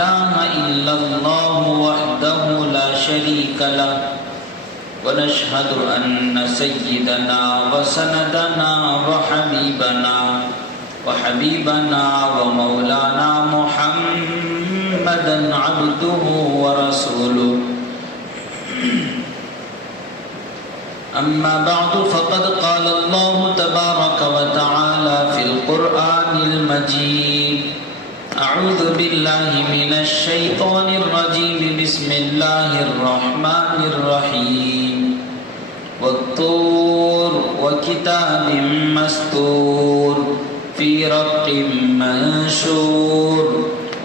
إله إلا الله وحده لا شريك له ونشهد أن سيدنا وسندنا وحبيبنا ومولانا محمدا عبده ورسوله. أما بعد فقد قال الله تبارك وتعالى في القرآن المجيد: أعوذ بالله من الشيطان الرجيم. بسم الله الرحمن الرحيم. والطور وكتاب مسطور في رق منشور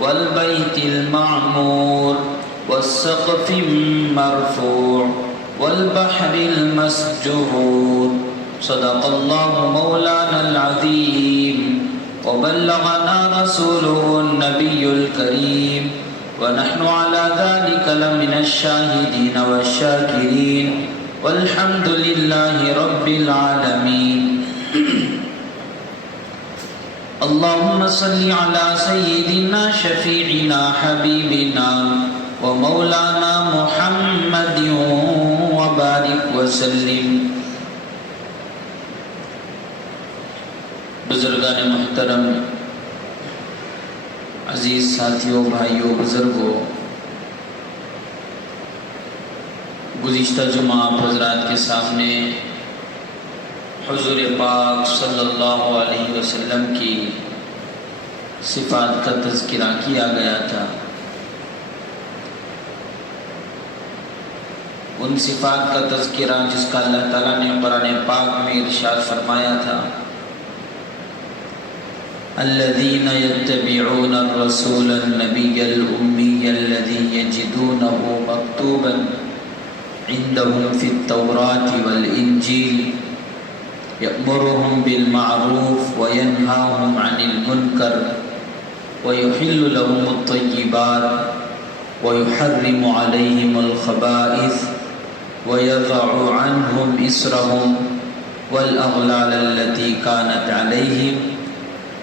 والبيت المعمور والسقف المرفوع والبحر المسجور. صدق الله مولانا العظيم وبلغنا رسوله النبي الكريم ونحن على ذلك لمن الشاهدين والشاكرين والحمد لله رب العالمين. اللهم صل على سيدنا شفيعنا حبيبنا ومولانا محمد وبارك وسلم. بزرگان محترم، عزیز ساتھیوں، بھائیوں، بزرگوں، گزشتہ جمعہ آپ حضرات کے سامنے حضور پاک صلی اللہ علیہ وسلم کی صفات کا تذکرہ کیا گیا تھا. ان صفات کا تذکرہ جس کا اللہ تعالیٰ نے قرآن پاک میں ارشاد فرمایا تھا: الذين يتبعون الرسول النبي الأمي الذي يجدونه مكتوبا عندهم في التوراة والإنجيل يأمرهم بالمعروف وينهاهم عن المنكر ويحل لهم الطيبات ويحرم عليهم الخبائث ويضع عنهم إصرهم والأغلال التي كانت عليهم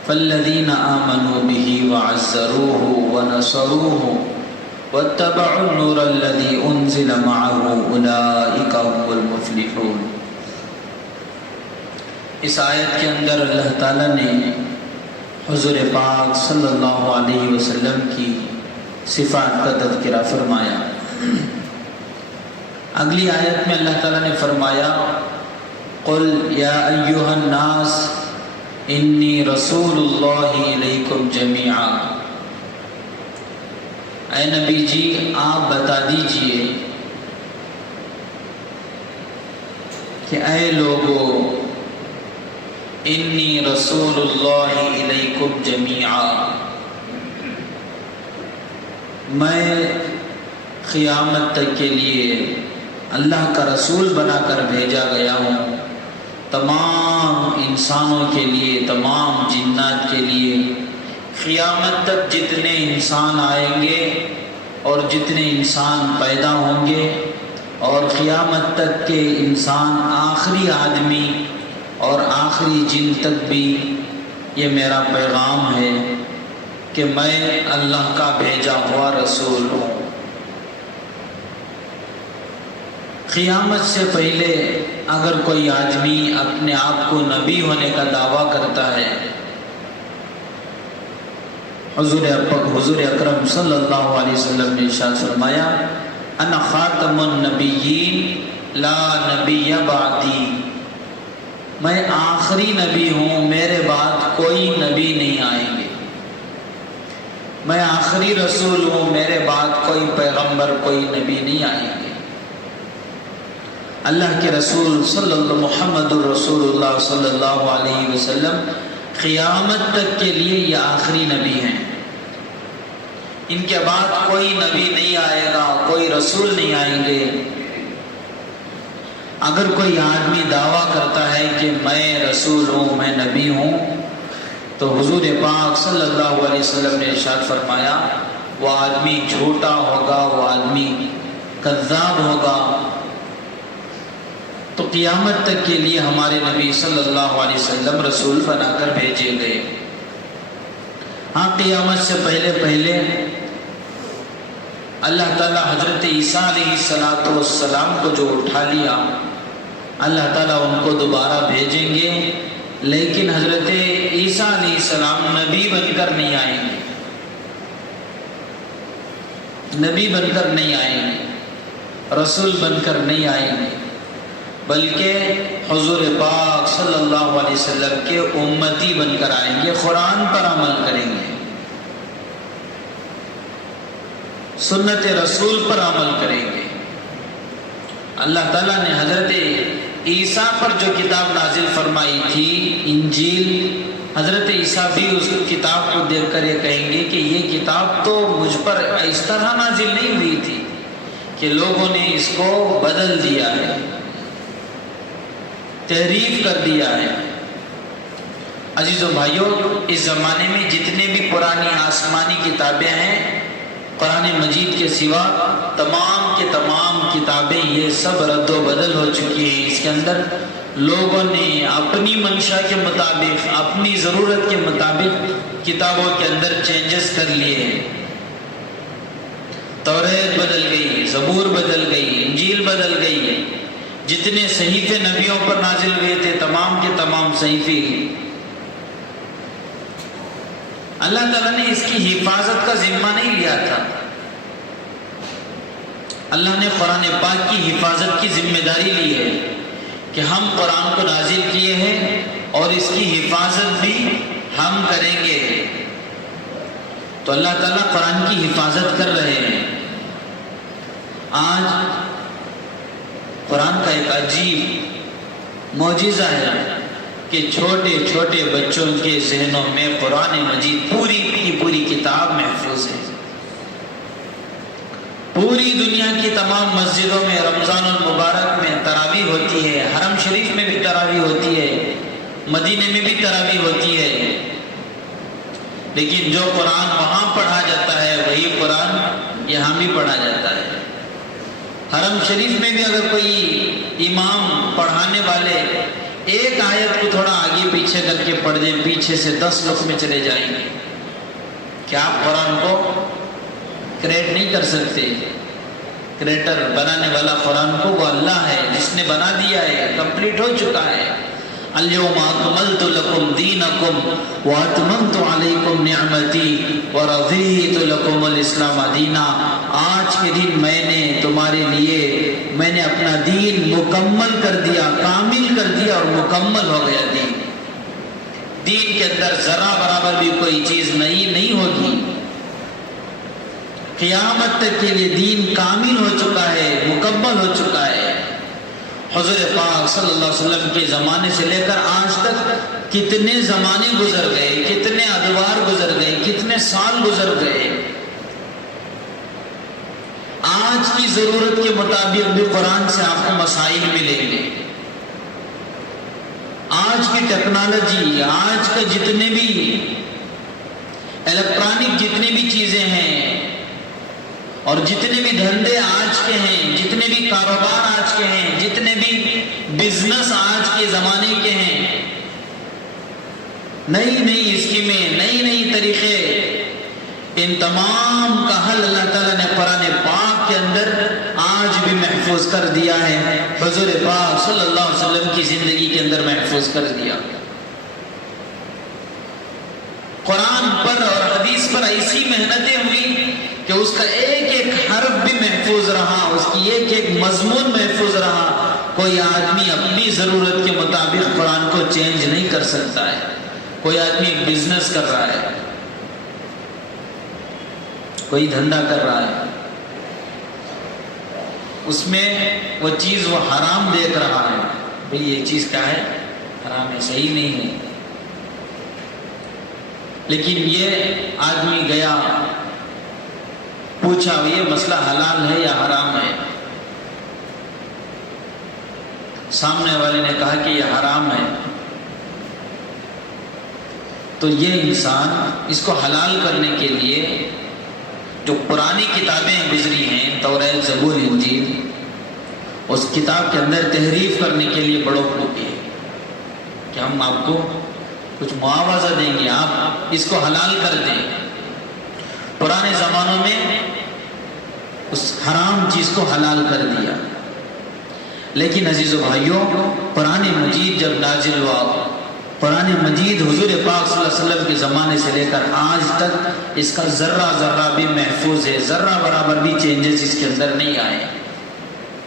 فالذين آمنوا به وعزروه ونصروه واتبعوا النور الذي أنزل معه أولئك هم المفلحون. اس آیت کے اندر اللہ تعالیٰ نے حضور پاک صلی اللہ علیہ وسلم کی صفات کا تذکرہ فرمایا. اگلی آیت میں اللہ تعالیٰ نے فرمایا: قل یا ایھا الناس انی رسول اللہ علیکم جمیعا. اے نبی جی، آپ بتا دیجئے کہ اے لوگو، انی رسول اللہ علیکم جمیعا، میں قیامت تک کے لیے اللہ کا رسول بنا کر بھیجا گیا ہوں، تمام انسانوں کے لیے، تمام جنات کے لیے. قیامت تک جتنے انسان آئیں گے اور جتنے انسان پیدا ہوں گے، اور قیامت تک کے انسان، آخری آدمی اور آخری جن تک بھی یہ میرا پیغام ہے کہ میں اللہ کا بھیجا ہوا رسول ہوں. قیامت سے پہلے اگر کوئی آدمی اپنے آپ کو نبی ہونے کا دعویٰ کرتا ہے، حضور اکرم صلی اللہ علیہ وسلم نے ارشاد فرمایا: انا خاتم النبیین لا نبی بعدی. میں آخری نبی ہوں، میرے بعد کوئی نبی نہیں آئیں گے. میں آخری رسول ہوں، میرے بعد کوئی پیغمبر، کوئی نبی نہیں آئیں گے. اللہ کے رسول محمد الرسول اللہ صلی اللہ علیہ وسلم قیامت تک کے لیے یہ آخری نبی ہیں. ان کے بعد کوئی نبی نہیں آئے گا، کوئی رسول نہیں آئیں گے. اگر کوئی آدمی دعویٰ کرتا ہے کہ میں رسول ہوں، میں نبی ہوں، تو حضور پاک صلی اللہ علیہ وسلم نے ارشاد فرمایا وہ آدمی جھوٹا ہوگا، وہ آدمی کذاب ہوگا. تو قیامت تک کے لیے ہمارے نبی صلی اللہ علیہ وسلم رسول بنا کر بھیجے گئے. ہاں، قیامت سے پہلے اللہ تعالیٰ حضرت عیسیٰ علیہ السلام کو جو اٹھا لیا، اللہ تعالیٰ ان کو دوبارہ بھیجیں گے، لیکن حضرت عیسیٰ علیہ السلام نبی بن کر نہیں آئیں گے، نبی بن کر نہیں آئیں گے، رسول بن کر نہیں آئیں گے، بلکہ حضور پاک صلی اللہ علیہ وسلم کے امتی بن کر آئیں گے، قرآن پر عمل کریں گے، سنت رسول پر عمل کریں گے۔ اللہ تعالیٰ نے حضرت عیسیٰ پر جو کتاب نازل فرمائی تھی، انجیل، حضرت عیسیٰ بھی اس کتاب کو دیکھ کر یہ کہیں گے کہ یہ کتاب تو مجھ پر اس طرح نازل نہیں ہوئی تھی کہ لوگوں نے اس کو بدل دیا ہے، تحریف کر دیا ہے۔ عزیزو بھائیو، اس زمانے میں جتنے بھی پرانی آسمانی کتابیں ہیں، قرآن مجید کے سوا تمام کے تمام کتابیں یہ سب رد و بدل ہو چکی ہیں۔ اس کے اندر لوگوں نے اپنی منشا کے مطابق، اپنی ضرورت کے مطابق کتابوں کے اندر چینجز کر لیے ہیں۔ توریت بدل گئی، زبور بدل گئی، انجیل بدل گئی، جتنے صحیفے نبیوں پر نازل ہوئے تھے تمام کے تمام صحیفے، اللہ تعالیٰ نے اس کی حفاظت کا ذمہ نہیں لیا تھا۔ اللہ نے قرآن پاک کی حفاظت کی ذمہ داری لی ہے کہ ہم قرآن کو نازل کیے ہیں اور اس کی حفاظت بھی ہم کریں گے۔ تو اللہ تعالیٰ قرآن کی حفاظت کر رہے ہیں۔ آج قرآن کا ایک عجیب معجزہ ہے کہ چھوٹے چھوٹے بچوں کے ذہنوں میں قرآن مجید پوری کی پوری کتاب محفوظ ہے۔ پوری دنیا کی تمام مسجدوں میں رمضان المبارک میں تراویح ہوتی ہے، حرم شریف میں بھی تراویح ہوتی ہے، مدینے میں بھی تراویح ہوتی ہے، لیکن جو قرآن وہاں پڑھا جاتا ہے وہی قرآن یہاں بھی پڑھا جاتا ہے۔ حرم شریف میں بھی اگر کوئی امام پڑھانے والے ایک آیت کو تھوڑا آگے پیچھے کر کے پڑھ دیں، پیچھے سے 10 لوگ میں چلے جائیں گے۔ کیا آپ قرآن کو کریٹ نہیں کر سکتے؟ کریٹر بنانے والا قرآن کو وہ اللہ ہے جس نے بنا دیا ہے، کمپلیٹ ہو چکا ہے۔ اليوم اکملت لکم دینکم واتممت علیکم نعمتی ورضیت لکم الاسلام دینا۔ آج کے دن میں نے تمہارے لیے میں نے اپنا دین مکمل کر دیا، کامل کر دیا اور مکمل ہو گیا دین۔ دین کے اندر ذرہ برابر بھی کوئی چیز نئی نہیں ہوگی۔ قیامت تک کے لیے دین کامل ہو چکا ہے، مکمل ہو چکا ہے۔ حضور پاک صلی اللہ علیہ وسلم کے زمانے سے لے کر آج تک کتنے زمانے گزر گئے، کتنے ادوار گزر گئے، کتنے سال گزر گئے۔ آج کی ضرورت کے مطابق بھی قرآن سے آپ کو مسائل ملیں گے۔ آج کی ٹیکنالوجی، آج کا جتنے بھی الیکٹرانک جتنے بھی چیزیں ہیں اور جتنے بھی دھندے آج کے ہیں، جتنے بھی کاروبار آج کے ہیں، جتنے بھی بزنس آج کے زمانے کے ہیں، نئی نئی اسکیمیں، نئی نئی طریقے، ان تمام کا حل اللہ تعالیٰ نے قرآن پاک کے اندر آج بھی محفوظ کر دیا ہے، حضور پاک صلی اللہ علیہ وسلم کی زندگی کے اندر محفوظ کر دیا۔ قرآن پر اور حدیث پر ایسی محنتیں ہوئی کہ اس کا ایک ایک حرف بھی محفوظ رہا، اس کی ایک ایک مضمون محفوظ رہا۔ کوئی آدمی اپنی ضرورت کے مطابق قرآن کو چینج نہیں کر سکتا ہے۔ کوئی آدمی بزنس کر رہا ہے، کوئی دھندا کر رہا ہے، اس میں وہ چیز وہ حرام دیکھ رہا ہے، بھئی یہ چیز کیا ہے؟ حرام ہے، صحیح نہیں ہے۔ لیکن یہ آدمی گیا پوچھا یہ مسئلہ حلال ہے یا حرام ہے؟ سامنے والے نے کہا کہ یہ حرام ہے۔ تو یہ انسان اس کو حلال کرنے کے لیے جو پرانی کتابیں گزری ہیں، توریت، زبور، انجیل، اس کتاب کے اندر تحریف کرنے کے لیے بڑوں کو ہے کہ ہم آپ کو کچھ معاوضہ دیں گے، آپ اس کو حلال کر دیں۔ پرانے زمانوں میں اس حرام چیز کو حلال کر دیا۔ لیکن عزیز و بھائیوں، قرآن مجید جب نازل ہوا، قرآن مجید حضور پاک صلی اللہ علیہ وسلم کے زمانے سے لے کر آج تک اس کا ذرہ ذرہ بھی محفوظ ہے، ذرہ برابر بھی چینجز اس کے اندر نہیں آئے۔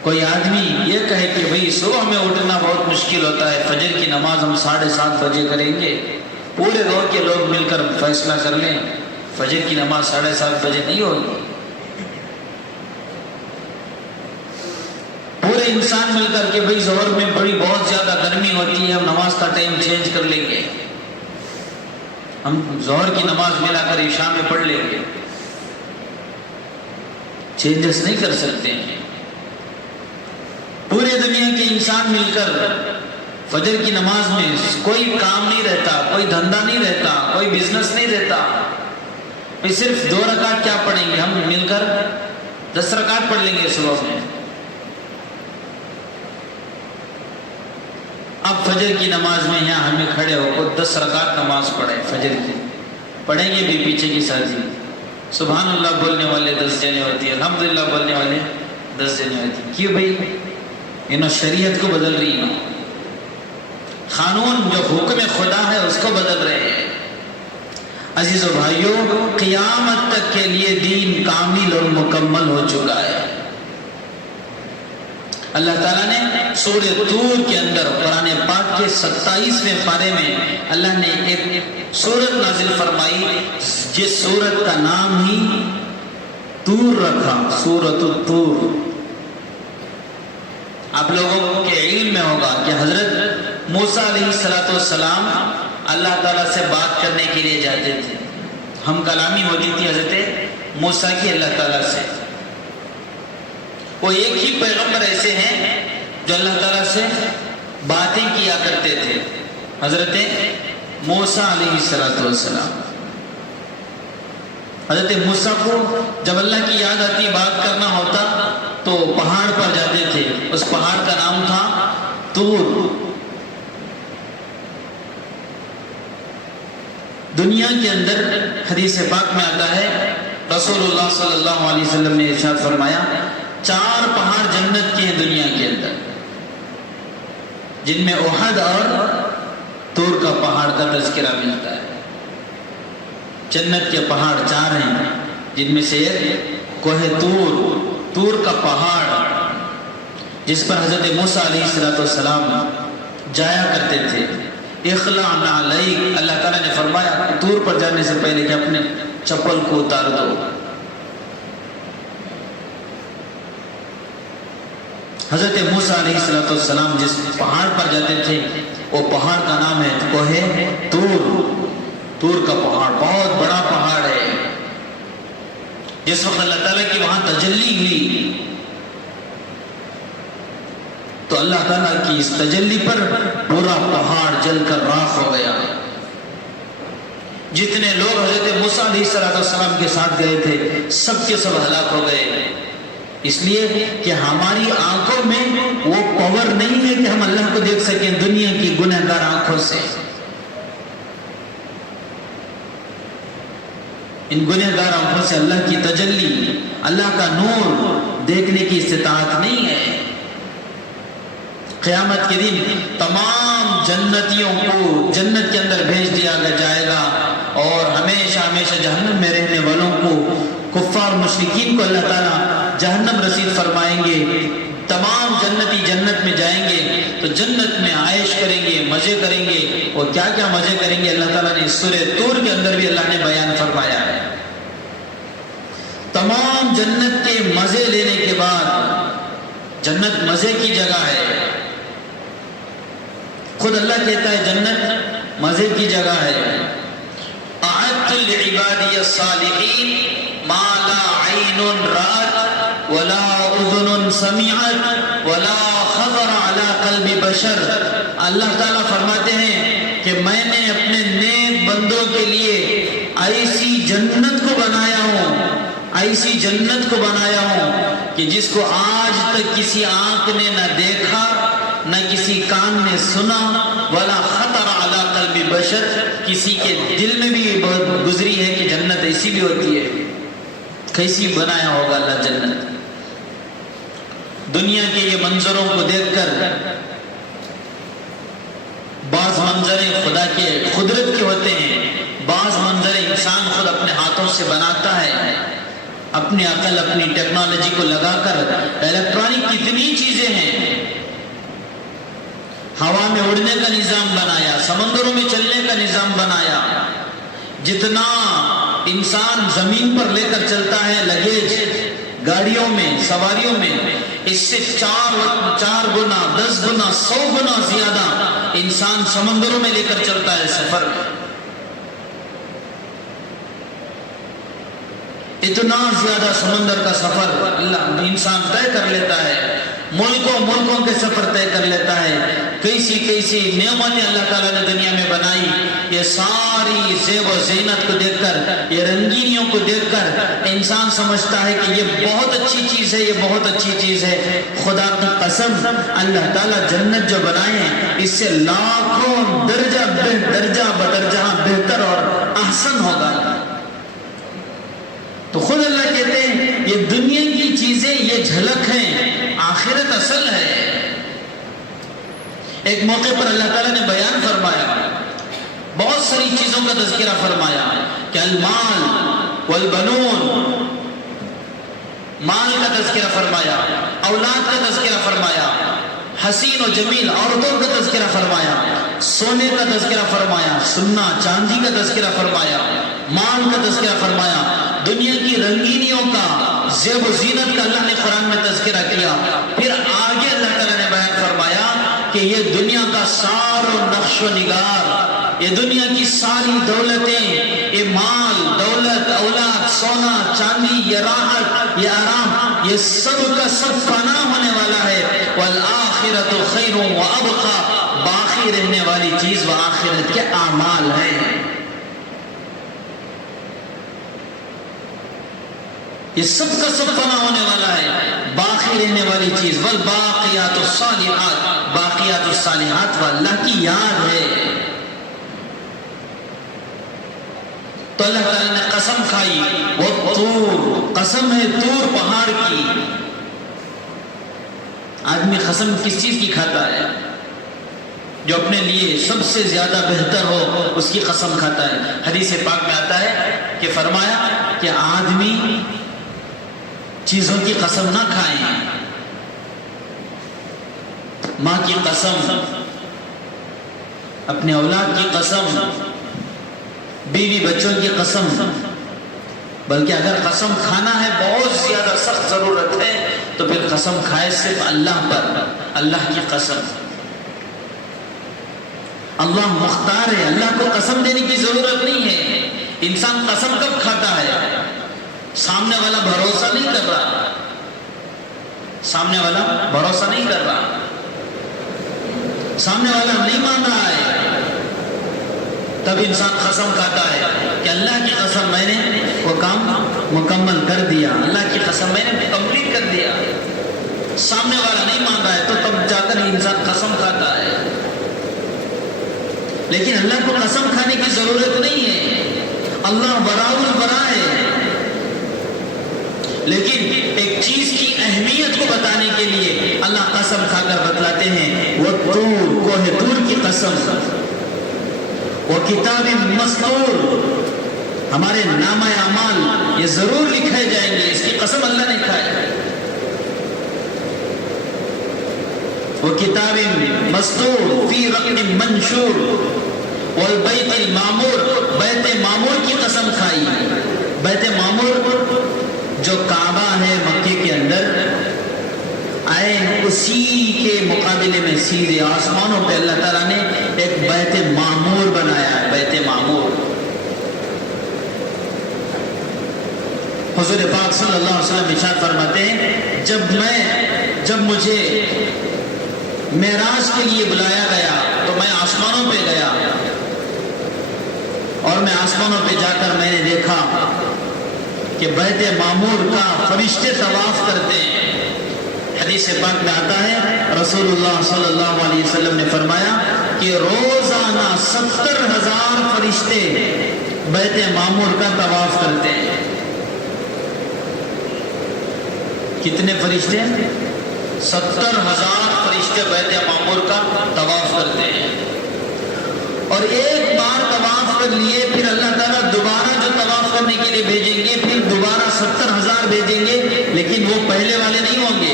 کوئی آدمی یہ کہے کہ بھئی صبح میں اٹھنا بہت مشکل ہوتا ہے، فجر کی نماز ہم 7:30 بجے کریں گے، پورے دور کے لوگ مل کر فیصلہ کر لیں فجر کی نماز 7:30 بجے نہیں ہوگی، پورے انسان مل کر کے بھئی ظہر میں بہت زیادہ گرمی ہوتی ہے، ہم نماز کا ٹائم چینج کر لیں گے، ہم ظہر کی نماز ملا کر عشاء میں پڑھ لیں گے، چینجز نہیں کر سکتے ہیں۔ پورے دنیا کے انسان مل کر فجر کی نماز میں کوئی کام نہیں رہتا، کوئی دھندا نہیں رہتا، کوئی بزنس نہیں رہتا، پھر صرف 2 رکعت کیا پڑھیں گے، ہم مل کر 10 رکعت پڑھ لیں گے صبح میں۔ اب فجر کی نماز میں یہاں ہمیں کھڑے ہو کو 10 رکعت نماز پڑھے، فجر کی پڑھیں گے بھی پیچھے کی ساتھی، سبحان اللہ بولنے والے 10 جنے ہوتی ہے، الحمدللہ بولنے والے 10 جنے ہوتی ہے۔ کیوں بھئی؟ انہوں شریعت کو بدل رہی ہیں، قانون جو حکم خدا ہے اس کو بدل رہے ہیں۔ عزیز و بھائیوں، قیامت تک کے لیے دین کامل اور مکمل ہو چکا ہے۔ اللہ تعالیٰ نے سورہ طور کے اندر قرآن پاک کے 27ویں پارے میں اللہ نے ایک سورت نازل فرمائی، جس سورت کا نام ہی طور رکھا، سورۃ الطور۔ آپ لوگوں کے علم میں ہوگا کہ حضرت موسیٰ علیہ السلام اللہ تعالیٰ سے بات کرنے کے لیے جاتے تھے، ہم کلامی ہوتی تھی حضرت موسیٰ کی اللہ تعالیٰ سے۔ وہ ایک ہی پیغمبر ایسے ہیں جو اللہ تعالیٰ سے باتیں کیا کرتے تھے، حضرت موسیٰ علیہ السلام۔ حضرت موسیٰ کو جب اللہ کی یاد آتی، بات کرنا ہوتا تو پہاڑ پر جاتے تھے، اس پہاڑ کا نام تھا طور۔ دنیا کے اندر حدیث پاک میں آتا ہے، رسول اللہ صلی اللہ علیہ وسلم نے ارشاد فرمایا، 4 پہاڑ جنت کے ہیں دنیا کے اندر، جن میں احد اور طور کا پہاڑ کا تذکرہ ملتا ہے۔ جنت کے پہاڑ 4 ہیں، جن میں سے ایک کوہ طور کا پہاڑ، جس پر حضرت موسیٰ علیہ السلام جایا کرتے تھے۔ اخلع نعلیک، اللہ تعالیٰ نے فرمایا طور پر جانے سے پہلے کہ اپنے چپل کو اتار دو۔ حضرت موسیٰ علیہ السلام جس پہاڑ پر جاتے تھے وہ پہاڑ کا نام ہے کوہ طور کا پہاڑ، بہت بڑا پہاڑ ہے۔ جس وقت اللہ تعالیٰ کی وہاں تجلی ہوئی تو اللہ تعالیٰ کی اس تجلی پر پورا پہاڑ جل کر راکھ ہو گیا۔ جتنے لوگ حضرت موسیٰ علیہ السلام کے ساتھ گئے تھے سب کے سب ہلاک ہو گئے، اس لیے کہ ہماری آنکھوں میں وہ پاور نہیں ہے کہ ہم اللہ کو دیکھ سکیں دنیا کی گنہگار آنکھوں سے۔ ان گنہگار آنکھوں سے اللہ کی تجلی، اللہ کا نور دیکھنے کی استطاعت نہیں ہے۔ قیامت کے دن تمام جنتیوں کو جنت کے اندر بھیج دیا جائے گا، اور ہمیشہ ہمیشہ جہنم میں رہنے والوں کو، کفار مشرکین کو اللہ تعالیٰ جہنم رسید فرمائیں گے۔ تمام جنتی جنت میں جائیں گے تو جنت میں عائش کریں گے، مزے کریں گے، اور کیا کیا مزے کریں گے اللہ تعالیٰ نے سورہ طور کے اندر بھی اللہ نے بیان فرمایا ہے۔ تمام جنت کے مزے لینے کے بعد، جنت مزے کی جگہ ہے، خود اللہ کہتا ہے جنت مزے کی جگہ ہے۔ اعدت لعبادی الصالحین ما لا عین رأت ولا اذن سمعت ولا خطر علی قلب بشر۔ اللہ تعالیٰ فرماتے ہیں کہ میں نے اپنے نیک بندوں کے لیے ایسی جنت کو بنایا ہوں، ایسی جنت کو بنایا ہوں کہ جس کو آج تک کسی آنکھ نے نہ دیکھا، نہ کسی کان نے سنا، ولا خطر علی قلب بشر، کسی کے دل میں بھی بہت گزری ہے کہ جنت ایسی بھی ہوتی ہے۔ کیسی بنایا ہوگا اللہ جنت۔ دنیا کے یہ منظروں کو دیکھ کر بعض منظر خدا کے قدرت کے ہوتے ہیں، بعض منظر انسان خود اپنے ہاتھوں سے بناتا ہے، اپنی عقل اپنی ٹیکنالوجی کو لگا کر۔ الیکٹرانک کتنی چیزیں ہیں، ہوا میں اڑنے کا نظام بنایا، سمندروں میں چلنے کا نظام بنایا، جتنا انسان زمین پر لے کر چلتا ہے لگیج گاڑیوں میں سواریوں میں، اس سے 4 گنا 10 گنا 100 گنا زیادہ انسان سمندروں میں لے کر چلتا ہے سفر۔ اتنا زیادہ سمندر کا سفر اللہ انسان طے کر لیتا ہے، ملکوں کے سفر طے کر لیتا ہے۔ کیسی نعمتیں اللہ تعالیٰ نے دنیا میں بنائی، یہ ساری زیب و زینت کو دیکھ کر، یہ رنگینیوں کو دیکھ کر انسان سمجھتا ہے کہ یہ بہت اچھی چیز ہے، یہ بہت اچھی چیز ہے۔ خدا کی قسم، اللہ تعالیٰ جنت جو بنائے ہیں اس سے لاکھوں درجہ بدرجہ بہتر اور احسن ہوگا۔ تو خود اللہ کہتے ہیں یہ دنیا کی چیزیں یہ جھلک ہیں، آخرت اصل ہے۔ ایک موقع پر اللہ تعالیٰ نے بیان فرمایا، بہت ساری چیزوں کا تذکرہ فرمایا کہ المال والبنون، مال کا تذکرہ فرمایا، اولاد کا تذکرہ فرمایا، حسین و جمیل عورتوں کا تذکرہ فرمایا، سونے کا تذکرہ فرمایا، سونا چاندی کا تذکرہ فرمایا، مال کا تذکرہ فرمایا، دنیا کی رنگینیوں کا، زیب و زینت کا اللہ نے قرآن میں تذکرہ کیا۔ پھر آگے اللہ تعالیٰ نے بیان فرمایا کہ یہ دنیا کا سارا نقش و نگار، یہ دنیا کی ساری دولتیں، یہ مال دولت اولاد سونا چاندی، یہ راحت یہ آرام، یہ سب کا سب فنا ہونے والا ہے۔ والآخرۃ خیر وابقیٰ، باقی رہنے والی چیز وہ آخرت کے اعمال ہیں۔ یہ سب کا سب فنا ہونے والا ہے، باقی رہنے والی چیز والباقیات الصالحات، باقیات الصالحات وہ اللہ کی یاد ہے۔ تو اللہ تعالیٰ نے قسم کھائی، وہ طور، قسم ہے طور پہاڑ کی۔ آدمی قسم کس چیز کی کھاتا ہے؟ جو اپنے لیے سب سے زیادہ بہتر ہو اس کی قسم کھاتا ہے۔ حدیث پاک میں آتا ہے کہ فرمایا کہ آدمی چیزوں کی قسم نہ کھائیں، ماں کی قسم، اپنے اولاد کی قسم، بیوی بچوں کی قسم، بلکہ اگر قسم کھانا ہے بہت زیادہ سخت ضرورت ہے تو پھر قسم کھائے صرف اللہ پر، اللہ کی قسم۔ اللہ مختار ہے، اللہ کو قسم دینے کی ضرورت نہیں ہے۔ انسان قسم کب کھاتا ہے؟ سامنے والا بھروسہ نہیں کر رہا، سامنے والا بھروسہ نہیں کر رہا، سامنے والا نہیں مان رہا ہے، تب انسان قسم کھاتا ہے کہ اللہ کی قسم میں نے وہ کام مکمل کر دیا، اللہ کی قسم میں نے کمپلیٹ کر دیا۔ سامنے والا نہیں مان رہا ہے تو تب جا کر انسان قسم کھاتا ہے۔ لیکن اللہ کو قسم کھانے کی ضرورت نہیں ہے، اللہ براء البراء ہے۔ لیکن ایک چیز کی اہمیت کو بتانے کے لیے اللہ قسم کھا کر بتلاتے ہیں، وہ طور، کوہ طور کی قسم، وہ کتاب مسطور، ہمارے نامہ اعمال یہ ضرور لکھائے جائیں گے، اس کی قسم اللہ نے کھائی۔ وہ کتاب مسطور فی رقم منشور، والبیت المعمور، بیت معمور کی قسم کھائی۔ بیت معمور جو کعبہ ہے مکے کے اندر، اسی کے مقابلے میں سیدھے آسمانوں پہ اللہ تعالیٰ نے ایک بیت معمور بنایا ہے، بیت معمور۔ حضور پاک صلی اللہ علیہ وسلم ارشاد فرماتے ہیں جب مجھے معراج کے لیے بلایا گیا تو میں آسمانوں پہ گیا، اور میں آسمانوں پہ جا کر میں نے دیکھا کہ بیت معمور کا فرشتے طواف کرتے ہیں۔ حدیث پاک میں آتا ہے رسول اللہ صلی اللہ علیہ وسلم نے فرمایا کہ روزانہ 70,000 فرشتے بیت معمور کا طواف کرتے ہیں۔ کتنے فرشتے؟ 70,000 فرشتے بیت معمور کا طواف کرتے ہیں، اور ایک بار طواف کر لیے پھر اللہ تعالیٰ دوبارہ جو طواف کرنے کے لیے بھیجیں گے، پھر دوبارہ 70,000 بھیجیں گے، لیکن وہ پہلے والے نہیں ہوں گے۔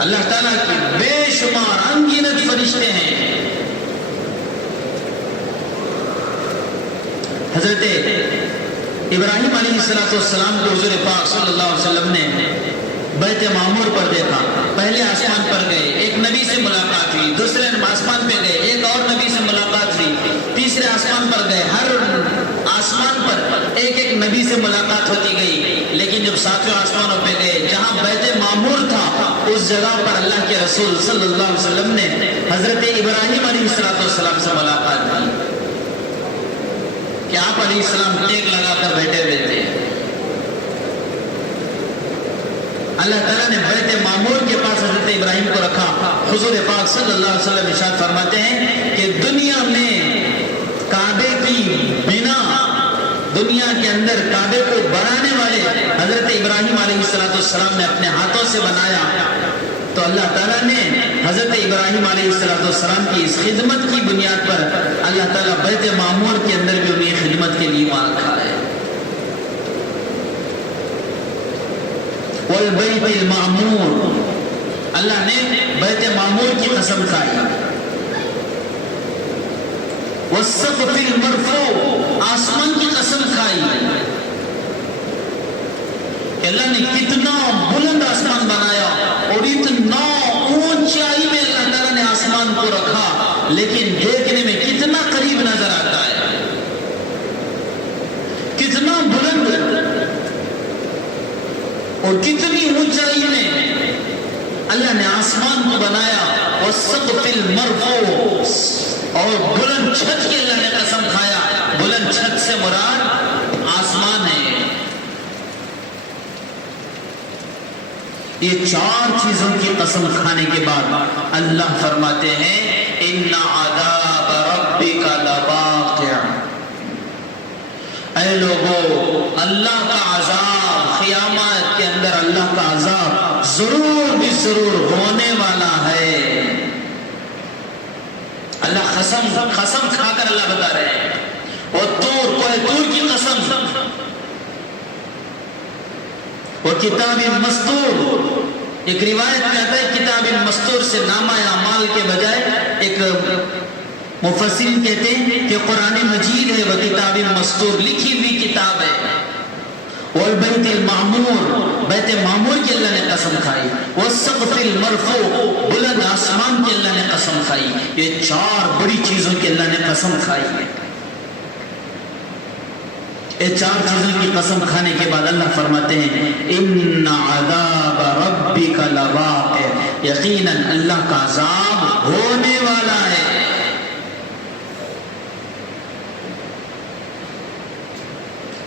اللہ تعالیٰ کے بے شمار انگنت فرشتے ہیں۔ حضرت ابراہیم علیہ السلام کو حضور پاک صلی اللہ علیہ وسلم نے بیت معمور پر دیکھا۔ پہلے آسمان پر گئے، ایک نبی سے ملاقات ہوئی، دوسرے آسمان پہ گئے، ایک اور نبی سے ملاقات ہوئی، تیسرے آسمان پر گئے، ہر آسمان پر ایک ایک نبی سے ملاقات ہوتی گئی، لیکن جب 7ویں آسمانوں پہ گئے جہاں بیت معمور تھا، اس جگہ پر اللہ کے رسول صلی اللہ علیہ وسلم نے حضرت ابراہیم علیہ السلام سے ملاقات کی کہ آپ علیہ السلام ٹیک لگا کر بیٹھے ہوئے تھے۔ اللہ تعالیٰ نے بیت معمور کے پاس حضرت ابراہیم کو رکھا۔ حضور پاک صلی اللہ علیہ وسلم ارشاد فرماتے ہیں کہ دنیا میں کعبے کی بنا، دنیا کے اندر کعبے کو بنانے والے حضرت ابراہیم علیہ السلام نے اپنے ہاتھوں سے بنایا، تو اللہ تعالیٰ نے حضرت ابراہیم علیہ السلام کی اس خدمت کی بنیاد پر اللہ تعالیٰ بیت معمور کے اندر بھی انہیں خدمت کے لیے وہاں رکھا ہے۔ والبیت المعمور، اللہ نے بیت معمور کی قسم کھائی۔ والسقف المرفوع، آسمان کی قسم کھائی کہ اللہ نے کتنا بلند آسمان بنایا اور اتنا اونچائی میں اللہ تعالیٰ نے آسمان کو رکھا، لیکن دیکھنے میں کتنا قریب نظر آتا ہے، کتنا بلند اور کتنی اونچائی میں اللہ نے آسمان کو بنایا۔ والسقف المرفوع، اور بلند چھت کی اللہ نے قسم کھایا۔ بلند چھت سے مراد آسمان ہے۔ یہ 4 چیزوں کی قسم کھانے کے بعد اللہ فرماتے ہیں ان عذاب ربک لواقع، اے لوگو اللہ کا عذاب، قیامت کے اندر اللہ کا عذاب ضرور بھی ضرور ہونے والا ہے۔ اللہ قسم کھا کر اللہ بتا رہے ہیں، اور طور کی قسم، وہ کتاب مستور، ایک روایت میں آتا ہے کتاب مستور سے نامہ اعمال کے بجائے ایک مفسرین کہتے ہیں کہ قرآن مجید ہے، وہ کتاب مستور لکھی ہوئی کتاب ہے۔ والبیت المعمور، بیت معمور کی اللہ نے قسم کھائی۔ والسقف المرفوع، بلند آسمان کی اللہ نے قسم کھائی۔ یہ 4 بڑی چیزوں کی اللہ نے قسم کھائی ہے۔ یہ 4 چیزوں کی قسم کھانے کے بعد اللہ فرماتے ہیں ان عذاب ربک لواقع، یقیناً اللہ کا عذاب ہونے والا ہے۔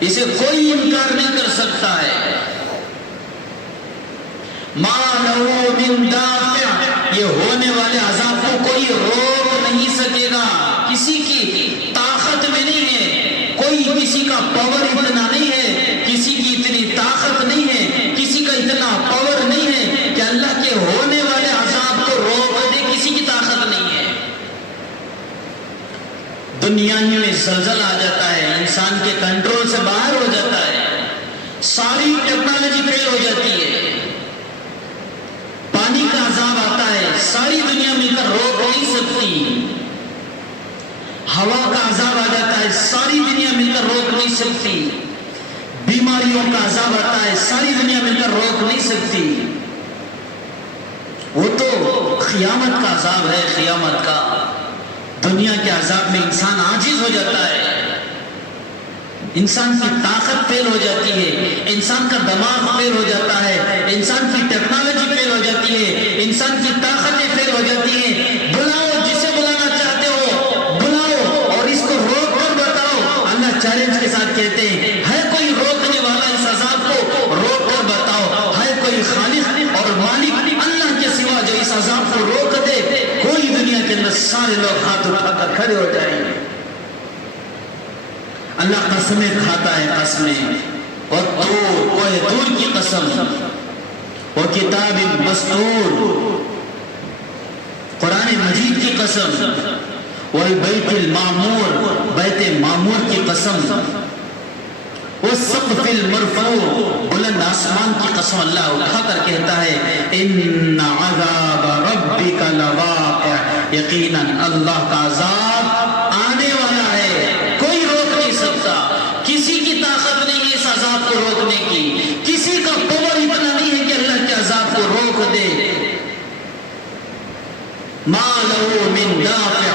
اسے کوئی انکار نہیں کر سکتا ہے۔ ما لہو من دافع، یہ ہونے والے عذاب کو کوئی روک نہیں سکے گا، کسی کی طاقت میں نہیں ہے، کوئی کسی کا پاور اتنا نہیں ہے، کسی کی اتنی طاقت نہیں ہے، کسی کا اتنا پاور نہیں ہے کہ اللہ کے ہونے والے عذاب کو روک دے، کسی کی طاقت نہیں ہے۔ دنیا ہی میں زلزلہ آ جاتا ہے، انسان کے کنٹرول سے باہر ہو جاتا ہے، ساری ٹیکنالوجی فیل ہو جاتی ہے، پانی کا عذاب آتا ہے، ساری دنیا مل کر روک نہیں سکتی، ہوا کا عذاب آ جاتا ہے، ساری دنیا مل کر روک نہیں سکتی، بیماریوں کا عذاب آتا ہے، ساری دنیا مل کر روک نہیں سکتی۔ وہ تو قیامت کا عذاب ہے، قیامت کا۔ دنیا کے عذاب میں انسان عاجز ہو جاتا ہے، انسان کی طاقت فیل ہو جاتی ہے، انسان کا دماغ فیل ہو جاتا ہے، انسان کی ٹیکنالوجی فیل ہو جاتی ہے، انسان کی طاقتیں فیل ہو جاتی ہیں۔ بلاؤ جسے بلانا چاہتے ہو، بلاؤ اور اس کو روک کر بتاؤ۔ اللہ چیلنج کے ساتھ کہتے ہیں ہے کوئی روکنے والا اس عذاب کو؟ روک کر بتاؤ۔ ہے کوئی خالق اور مالک اللہ کے سوا جو اس عذاب کو روک دے؟ کوئی دنیا کے اندر سارے لوگ ہاتھ اٹھا کر کھڑے ہو جائیں گے۔ اللہ قسمیں کھاتا ہے، قسمیں، اور طور کی قسم، وکتاب مسطور، قرآن مجید کی قسم، والبیت المعمور، بیت معمور کی قسم، والسقف المرفوع، بلند آسمان کی قسم اللہ اٹھا کر کہتا ہے ان عذاب ربک لواقع، یقیناً اللہ کا عذاب آنے والا ہے، کوئی روک نہیں سکتا، کسی کی طاقت نہیں ہے اس عذاب کو روکنے کی، کسی کا پاور اتنا نہیں ہے کہ اللہ کے عذاب کو روک دے۔ ما له من دافع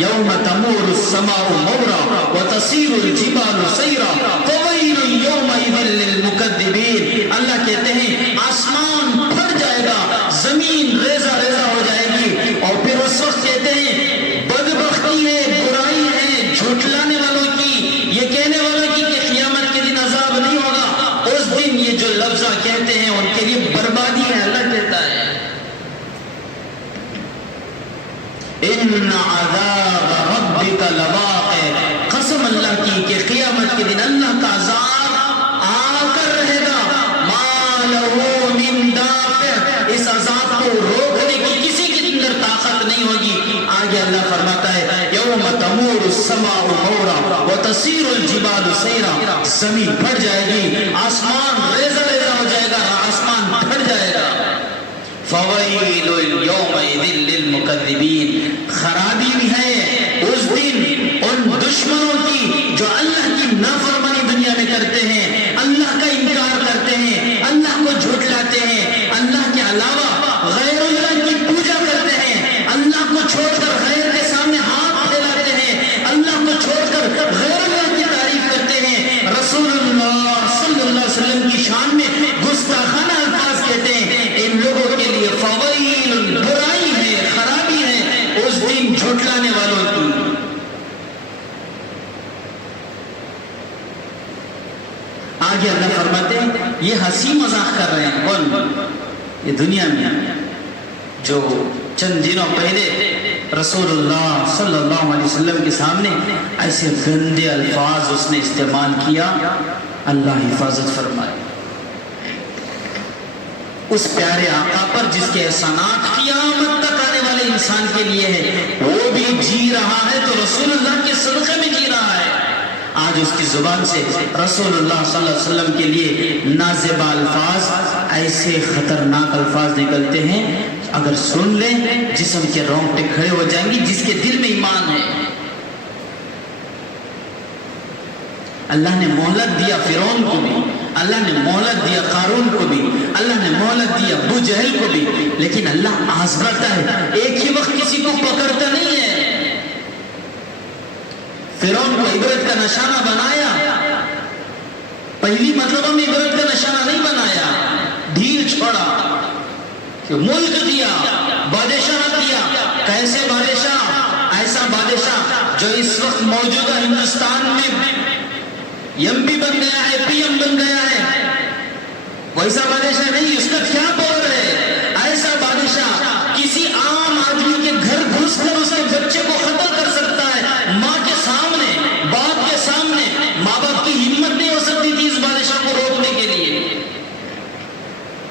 یوم تمور السماء مورا وتصیر الجبال سیرا فویل یومئذ للمکذبین، اللہ کہتے ہیں آسمان پھٹ جائے گا، زمین ریزہ ریزہ ہو جائے گی، اور پھر اس وقت کہتے ہیں بدبختی ہے، برائی ہے جھٹلانے والوں کی، یہ کہنے والوں کی کہ قیامت کے دن عذاب نہیں ہوگا، اس دن یہ جو لفظہ کہتے ہیں ان کے لیے بربادی ہے۔ اللہ کہتا ہے ان عذاب ربک لواقع، قسم اللہ کی کہ قیامت کے دن اللہ کا عذاب آ کر رہے گا، ما لہ من دافع، اس عذاب کو روکنے کی کسی کے اندر طاقت نہیں ہوگی۔ آگے اللہ فرماتا ہے یوم تمور السماء مورا وتصیر الجبال سیرا، زمین پھٹ جائے گی، آسمان ریزہ ریزہ ہو جائے گا، آسمان پھٹ جائے گا۔ فویل یومئذ للمکذبین، خرابی بھی ہے اس دن ان دشمنوں کی جو اللہ کی نافرمانی دنیا میں کرتے ہیں، اللہ کا انکار کرتے ہیں، اللہ کو جھٹلاتے ہیں، اللہ کے علاوہ غیر اللہ کی پوجا کرتے ہیں، اللہ کو چھوڑ کر غیر کے سامنے ہاتھ پھیلاتے ہیں، اللہ کو چھوڑ کر غیر اللہ کی تعریف کرتے ہیں، رسول اللہ صلی اللہ علیہ وسلم کی شان میں گستاخانہ الفاظ کہتے ہیں، ان لوگوں کے لیے فویل، برائی ہے، خرابی ہے اس دن جھٹلانے والوں کی۔ آگے اللہ فرماتے ہیں یہ ہنسی مذاق کر رہے ہیں کون؟ یہ دنیا میں جو چند دنوں پہلے رسول اللہ صلی اللہ علیہ وسلم کے سامنے ایسے گندے الفاظ اس نے استعمال کیا، اللہ حفاظت فرمائے اس پیارے آقا پر جس کے احسانات قیامت تک آنے والے انسان کے لیے ہے، وہ بھی جی رہا ہے تو رسول اللہ کے صدقے میں جی رہا ہے۔ آج اس کی زبان سے رسول اللہ صلی اللہ علیہ وسلم کے لیے نازیبا الفاظ، ایسے خطرناک الفاظ نکلتے ہیں اگر سن لیں جسم کے رونگٹے کھڑے ہو جائیں گی جس کے دل میں ایمان ہے۔ اللہ نے مہلت دیا فرعون کو بھی، اللہ نے مہلت دیا قارون کو بھی، اللہ نے مہلت دیا ابو جہل کو بھی، لیکن اللہ آزماتا ہے، ایک ہی وقت کسی کو پکڑتا نہیں ہے۔ فرعون کو عبرت کا نشانہ بنایا، پہلی مرتبہ میں عبرت کا نشانہ نہیں بنایا، ڈھیل چھوڑا کہ ملک دیا، بادشاہ دیا، کیسے بادشاہ؟ ایسا بادشاہ جو اس وقت موجودہ ہندوستان میں ایم پی بن گیا ہے، پی ایم بن گیا ہے، ویسا بادشاہ نہیں، اس کا کیا پاور ہے؟ ایسا بادشاہ کسی عام آدمی کے گھر گھس کر اس کے بچے کو قتل کر سکتا ہے، ماں کے سامنے، باپ کے سامنے، ماں باپ کی ہمت نہیں ہو سکتی تھی اس بادشاہ کو روکنے کے لیے۔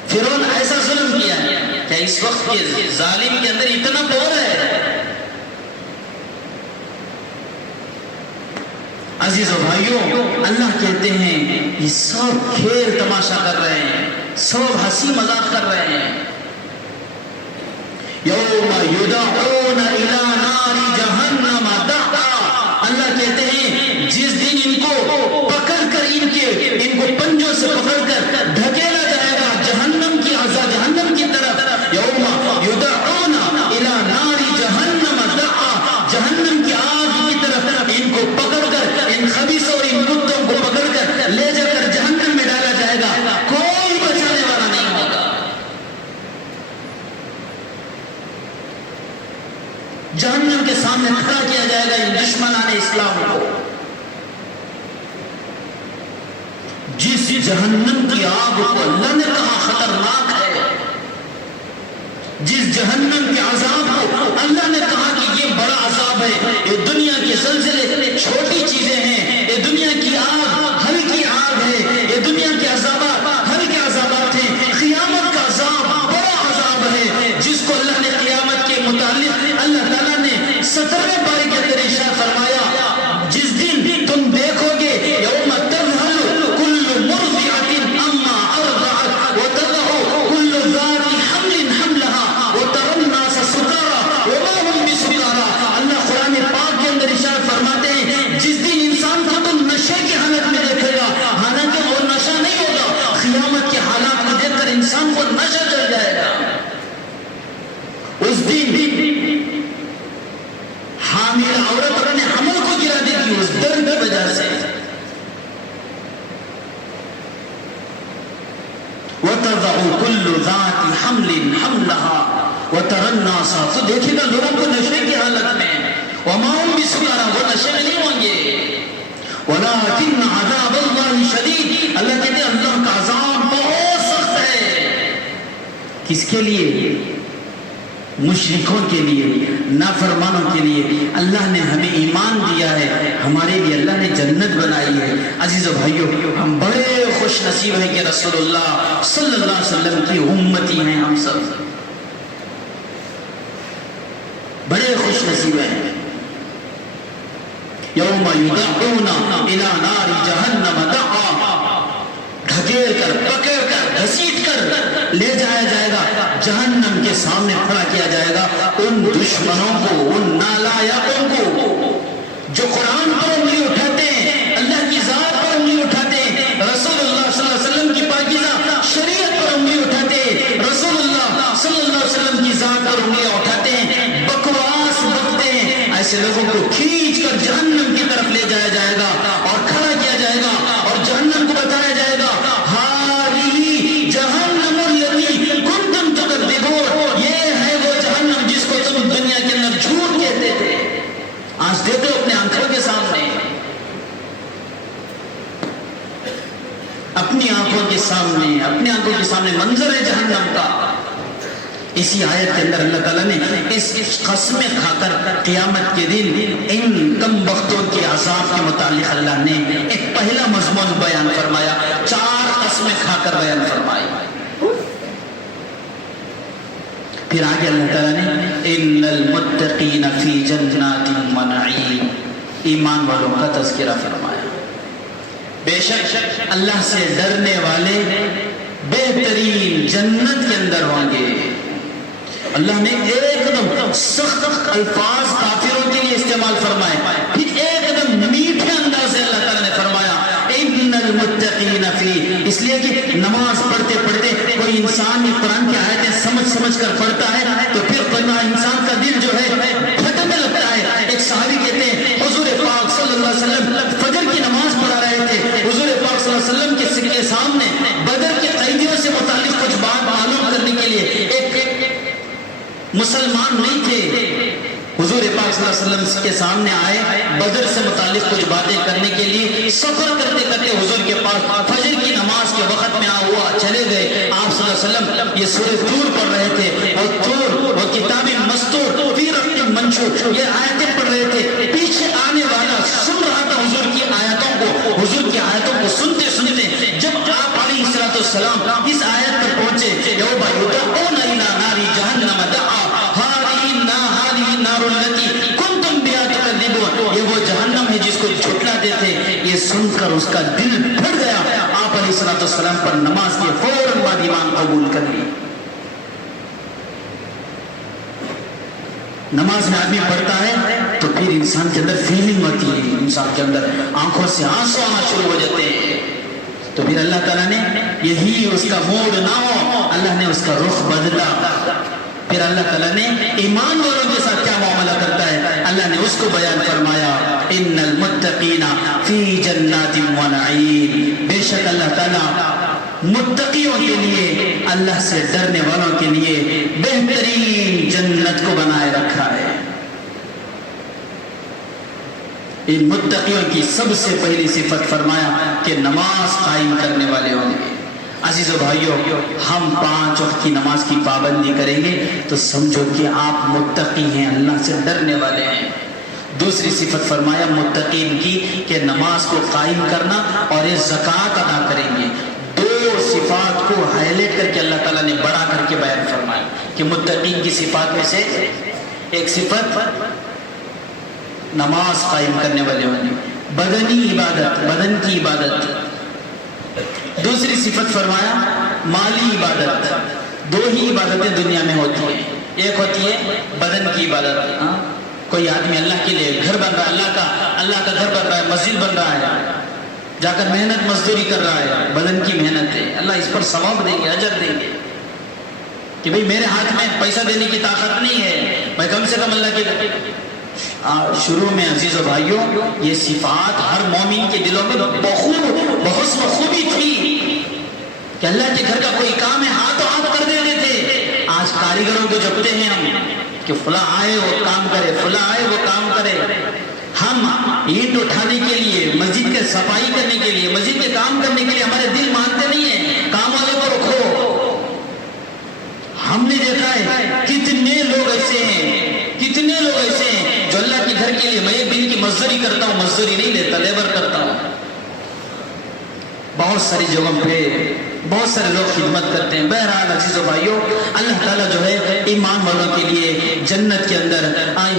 فرعون ایسا ظلم کیا ہے کہ اس وقت کے ظالم کے اندر اتنا پاور ہے۔ عزیزو بھائیوں، اللہ کہتے ہیں یہ سب کھیل تماشا کر رہے ہیں، سب ہنسی مذاق کر رہے ہیں۔ یوم یدعون الی نار جہنم دعا، اللہ کہتے ہیں جس دن ان کو پکڑ کر ان کو پنجوں سے پکڑ کر دھکیلا جائے گا جہنم کی عذاب، جہنم کی طرف۔ یوم یدعون الی نار جہنم دعا، جہنم کی آگ کی طرف ان کو پکڑ کر، ان خبیث اور ان کتوں کو پکڑ کر لے جا کر جہنم میں ڈالا جائے گا، کوئی بچانے والا نہیں ہوگا۔ جہنم کے سامنے کھڑا کیا جائے گا ان دشمنان اسلام کو۔ جس جہنم کی آگ کو اللہ نے کہا خطرناک ہے، جس جہنم کے عذاب کو اللہ نے کہا کہ یہ بڑا عذاب ہے، یہ دنیا کے زلزلے چھوٹی چیزیں ہیں، یہ دنیا کی آگ ہلکی آگ ہے، یہ دنیا کے عذابات ہلکے عذابات ہیں، قیامت کا عذاب وَتَضَعُ كُلُّ ذَاتِ حَمْلٍ حَمْلَهَا وَتَرَى النَّاسَ، تو دیکھے گا لوگوں کو نشے کی حالت میں، وَمَا هُمْ بِسُكَارَىٰ، وہ نشے میں نہیں ہوں گے، وَلَٰكِنَّ عَذَابَ اللَّهِ شَدِيدٌ، اللہ کہتے ہیں اللہ کا عذاب بہت سخت ہے۔ کس کے لیے؟ مشرکوں کے لیے، نافرمانوں کے لیے۔ اللہ نے ہمیں ایمان دیا ہے، ہمارے لیے اللہ نے جنت بنائی ہے۔ عزیز و بھائیو، ہم بڑے خوش نصیب ہیں کہ رسول اللہ صلی اللہ علیہ وسلم کی امتی ہیں، ہم سب بڑے خوش نصیب ہیں۔ یوم یدعون الی نار جہنم دعا، دھکیل کر، پکڑ کر، گھسیٹ کر لے جایا جائے گا، جہنم کے سامنے کھڑا کیا جائے گا ان دشمنوں کو، ان نالائقوں کو جو قرآن پر انگلی اٹھاتے ہیں، اللہ کی ذات پر انگلی اٹھاتے ہیں، رسول اللہ صلی اللہ علیہ وسلم کی پاکیزہ شریعت پر انگلی اٹھاتے ہیں، رسول اللہ صلی اللہ علیہ وسلم کی ذات پر انگلیاں اٹھاتے ہیں، بکواس بکتے ہیں، ایسے لوگوں کو کھینچ کر جہنم کی طرف لے جایا جائے گا اور کھڑا کیا جائے گا اور جہنم کو بتایا جائے گا، ہاذہ جہنم التی کنتم تکذبون، یہ ہے وہ جہنم جس کو تم دنیا کے اندر جھوٹ کہتے تھے۔ آج دیکھو اپنے آنکھوں کے سامنے، اپنی آنکھوں کے سامنے، اپنی آنکھوں کے سامنے منظر ہے جہنم کا۔ اسی آیت کے اندر اللہ تعالیٰ نے اس قسمیں کھا کر قیامت کے دن ان کم بختوں کے عذاب کے متعلق اللہ نے ایک پہلا مضمون بیان فرمایا، 4 قسمیں کھا کر بیان فرمائی۔ پھر آگے اللہ تعالیٰ نے ان المتقین فی جنات و نعیم، ایمان والوں کا تذکرہ فرمایا۔ بے شک اللہ سے ڈرنے والے بہترین جنت کے اندر ہوں گے۔ اللہ نے ایک دم سخت الفاظ کافروں کے لیے استعمال فرمائے، پھر ایک دم میٹھے انداز سے اللہ تعالیٰ نے فرمایا ان المتقین فی، اس لیے کہ نماز پڑھتے پڑھتے کوئی انسان قرآن کی آیتیں سمجھ کر پڑھتا ہے تو پھر انسان کا دل جو ہے پھٹنے لگتا ہے۔ ایک صحابی کہتے ہیں حضور پاک صلی اللہ علیہ وسلم فجر کی نماز پڑھا رہے تھے، حضور پاک صلی اللہ علیہ وسلم کے سامنے بدر کے قیدیوں سے متعلق کچھ بات معلوم کرنے کے لیے ایک مسلمان نہیں تھے، حضور پاک صلی اللہ علیہ وسلم کے سامنے آئے، بدر سے متعلق کچھ باتیں کرنے کے لیے سفر کرتے کرتے حضور کے پاس فجر کی نماز کے وقت میں ہوا چلے گئے۔ آپ صلی اللہ علیہ وسلم یہ سورہ طور پڑھ رہے تھے، اور طور وہ کتاب مستور فی رق منشور، یہ آیتیں پڑھ رہے تھے، پیچھے آنے والا سن رہا تھا حضور کی آیتوں کو، حضور کی آیتوں کو سنتے سنتے جب آپ علیہ السلام اس آیت پر پہنچے یوم یدعون الی نار جہنم دعا ہذہ النار التی کنتم بہا تکذبون، یہ وہ جہنم ہے جس کو جھٹلاتے تھے۔ یہ سن کر اس کا دل پھٹ گیا، آپ علیہ السلام پر نماز کے فوراً بعد ایمان قبول کر لی۔ نماز میں آدمی پڑھتا ہے تو پھر انسان کے اندر فیلنگ ہوتی ہے، انسان کے اندر آنکھوں سے آنسو آنا شروع ہو جاتے ہیں، تو پھر اللہ تعالیٰ نے یہی اس کا موڈ نہ ہو، اللہ نے اس کا رخ بدلا۔ پھر اللہ تعالیٰ نے ایمان والوں کے ساتھ کیا معاملہ کرتا ہے اللہ نے اس کو بیان فرمایا، ان المتقین فی جنات و نعیم، بے شک اللہ تعالیٰ متقیوں کے لیے، اللہ سے ڈرنے والوں کے لیے بہترین جنت کو بنائے رکھا ہے۔ ان متقیوں کی سب سے پہلی صفت فرمایا کہ نماز قائم کرنے والے ہوں گے۔ عزیز و بھائیو، ہم 5 وقت کی نماز کی پابندی کریں گے تو سمجھو کہ آپ متقی ہیں، اللہ سے ڈرنے والے ہیں۔ دوسری صفت فرمایا متقین کی کہ نماز کو قائم کرنا اور یہ زکوٰۃ ادا کریں گے۔ 2 صفات کو ہائی لائٹ کر کے اللہ تعالیٰ نے بڑا کر کے بیان فرمایا کہ متقین کی صفات میں سے ایک صفت نماز قائم کرنے والے ہوں گے، بدنی عبادت، بدن کی عبادت۔ دوسری صفت فرمایا مالی عبادت۔ 2 ہی عبادتیں دنیا میں ہوتی ہیں، ایک ہوتی ہے بدن کی عبادت، کوئی آدمی اللہ کے لیے گھر بن رہا ہے، اللہ کا گھر بن رہا ہے، مسجد بن رہا ہے، جا کر محنت مزدوری کر رہا ہے، بدن کی محنت ہے، اللہ اس پر ثواب دیں گے، اجر دیں گے کہ بھئی میرے ہاتھ میں پیسہ دینے کی طاقت نہیں ہے، میں کم سے کم اللہ کے شروع میں عزیز و بھائیوں یہ صفات ہر مومن کے دلوں میں بحسن خوبی تھی کہ اللہ کے گھر کا کوئی کام ہے ہاتھوں ہاتھ کر دیتے تھے. آج کاریگروں کو جپتے ہیں ہم کہ فلاں آئے وہ کام کرے، فلاں آئے وہ کام کرے. ہم اینٹ اٹھانے کے لیے، مسجد کے صفائی کرنے کے لیے، مسجد کے کام کرنے کے لیے ہمارے دل مانتے نہیں ہیں. کام والے کو رکھو. ہم نے دیکھا ہے کتنے لوگ ایسے ہیں جو اللہ کے گھر کے لیے، میں ایک دن کی مزدوری کرتا ہوں، مزدوری نہیں لیتا، لیبر کرتا ہوں. بہت ساری جگہوں پہ بہت سارے لوگ خدمت کرتے ہیں. بہرحال عزیز و بھائیوں، اللہ تعالیٰ جو ہے ایمان والوں کے لیے جنت کے اندر،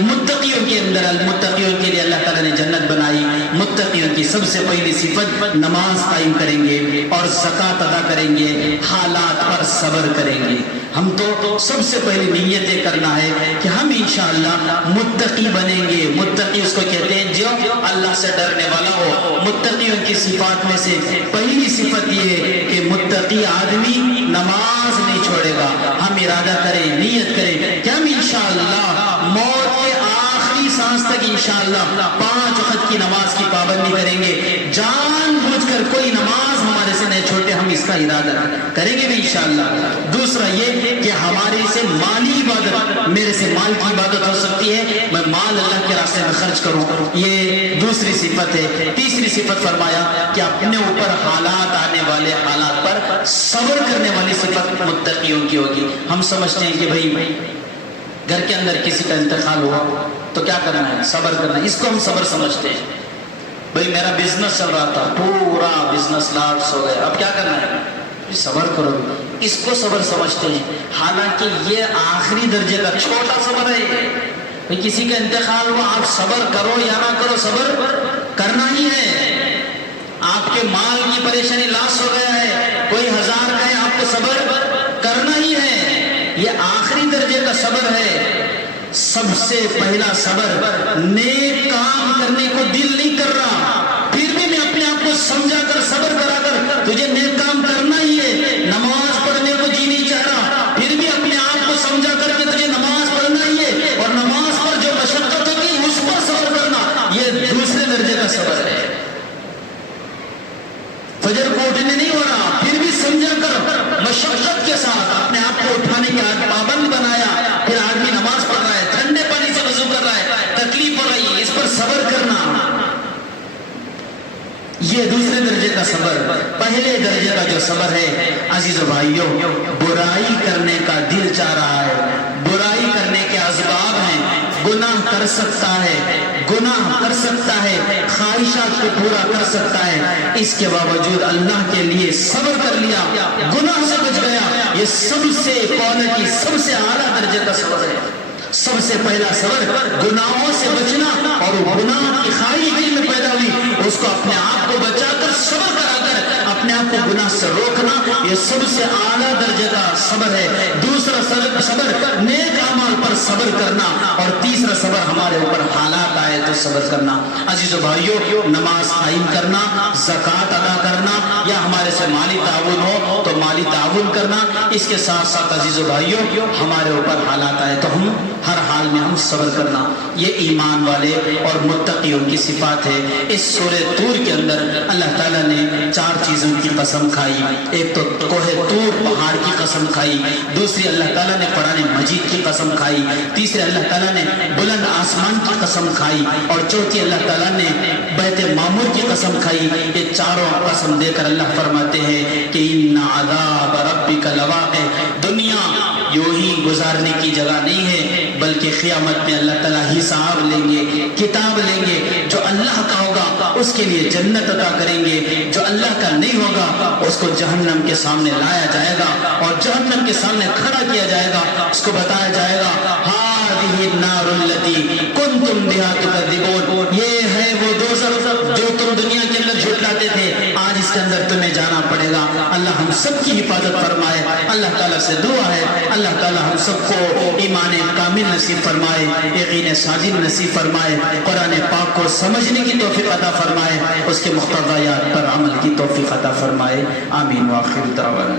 متقیوں کے اندر، المتقیوں کے لیے اللہ تعالیٰ نے جنت بنائی. متقیوں کی سب سے پہلی صفت نماز قائم کریں گے اور زکوٰۃ ادا کریں گے، حالات پر صبر کریں گے. ہم تو سب سے پہلی نیت یہ کرنا ہے کہ ہم انشاءاللہ متقی بنیں گے. متقی اس کو کہتے ہیں جو اللہ سے ڈرنے والا ہو. متقیوں کی صفات میں سے پہلی صفت یہ ہے کہ متقی آدمی نماز نہیں چھوڑے گا. ہم ارادہ کریں، نیت کریں کہ ہم انشاءاللہ موت کے آخری سانس تک انشاءاللہ 5 وقت کی نماز کی پابندی کریں گے. جان بوجھ کر کوئی نماز ہمارے سے نہیں چھوٹے، ہم اس کا ارادہ کریں گے بھی انشاءاللہ. دوسرا یہ کہ ہمارے سے مالی عبادت، میرے سے مال کی عبادت ہو سکتی ہے، میں مال اللہ کے راستے میں خرچ کروں، یہ دوسری صفت ہے. تیسری صفت فرمایا کہ اپنے اوپر حالات آنے والے حالات پر صبر کرنے والی صفت متقیوں کی ہوگی. ہم سمجھتے ہیں کہ بھائی گھر کے اندر کسی کا انتقال ہوا تو کیا کرنا ہے؟ صبر کرنا ہے. اس کو ہم صبر سمجھتے ہیں. بھائی میرا بزنس چل رہا تھا، پورا بزنس لاس ہو گیا، اب کیا کرنا ہے؟ صبر کرو. اس کو صبر سمجھتے ہیں. حالانکہ یہ آخری درجے کا چھوٹا صبر ہے. بھئی کسی کا انتقال ہوا، آپ صبر کرو یا نہ کرو، صبر کرنا ہی ہے. آپ کے مال کی پریشانی لاس ہو گیا ہے، کوئی 1000 کا ہے، آپ کو صبر کرنا ہی ہے. یہ آخری درجے کا صبر ہے. سب سے پہلا صبر نیک کام کرنے کو دل نہیں کر رہا، پھر بھی میں اپنے آپ کو سمجھا کر صبر کرا کر تجھے نیک کام کرنا ہی ہے. نماز پڑھنے کو جی نہیں چاہ رہا، پھر بھی اپنے آپ کو سمجھا کر کے تجھے نماز پڑھنا ہی ہے، اور نماز پر جو مشقت ہوگی اس پر صبر کرنا، یہ دوسرے درجے کا صبر ہے. فجر کو اٹھنے نہیں ہو رہا، پھر بھی سمجھا کر مشقت کے ساتھ اپنے آپ کو اٹھانے کے پابند بنایا. پھر آدمی نماز پڑھ رہا ہے، ٹھنڈے پانی سے وضو کر رہا ہے، تکلیف ہو رہی ہے، اس پر صبر کرنا، یہ دوسرے درجے کا صبر. پہلے درجے کا جو صبر ہے عزیز و بھائیوں، برائی کرنے کا دل چاہ رہا ہے، برائی کرنے کے اسباب ہیں، گناہ کر سکتا ہے، خواہشات کو پورا کر سکتا ہے، اس کے باوجود اللہ کے لیے صبر کر لیا، گناہ سے بچ گیا. یہ سب سے کوالٹی، سب سے اعلیٰ درجے کا صبر ہے. سب سے پہلا صبر گناہوں سے بچنا، اور گناہ کی خواہش دل میں پیدا ہوئی اس کو اپنے آپ کو بچا کر صبر کرا کر اپنے آپ کو گناہ سے روکنا، یہ سب سے اعلیٰ درجے کا صبر ہے. دوسرا صبر نیک اعمال پر صبر کرنا، اور تیسرا صبر ہمارے اوپر حالات آئے تو صبر کرنا. عزیز و بھائیوں، نماز قائم کرنا، زکوٰۃ ادا کرنا، یا ہمارے سے مالی تعاون ہو تو مالی تعاون کرنا. اس کے ساتھ ساتھ عزیز و بھائیوں، ہمارے اوپر حالات آئے تو ہم ہر حال میں ہم صبر کرنا. یہ ایمان والے اور متقیوں کی صفات ہے. اس سورہ طور کے اندر اللہ تعالیٰ نے 4 چیزوں کی قسم کھائی. ایک تو کوہ طور پہاڑ کی قسم کھائی، دوسری اللہ تعالیٰ نے قرآن مجید کی قسم کھائی، تیسری اللہ تعالیٰ نے بلند آسمان کی قسم کھائی، اور چوتھی اللہ تعالیٰ نے بیت معمور کی قسم کھائی. یہ چاروں قسم دے کر اللہ فرماتے ہیں کہ ان عذاب ربک لواقع. دنیا یوں ہی گزارنے کی جگہ نہیں ہے، بلکہ قیامت میں اللہ تعالیٰ حساب لیں گے، کتاب لیں گے. جو اللہ کا ہوگا اس کے لیے جنت عطا کریں گے، جو اللہ کا نہیں ہوگا اس کو جہنم کے سامنے لایا جائے گا، اور جہنم کے سامنے کھڑا کیا جائے گا. اس کو بتایا جائے گا ہذہ النار التی کنتم بہا تکذبون. یہ ہے وہ دوزخ جو تم دنیا کے اندر جھٹلاتے تھے، آج اس کے اندر تمہیں جانا پڑے گا. اللہ ہم سب کی حفاظت فرمائے. اللہ تعالیٰ سے دعا ہے اللہ تعالیٰ ہم سب کو ایمان کامل نصیب فرمائے، یقین صادق نصیب فرمائے، قرآن پاک کو سمجھنے کی توفیق عطا فرمائے، اس کے مقتضیات پر عمل کی توفیق عطا فرمائے. آمین. وآخر دعوانا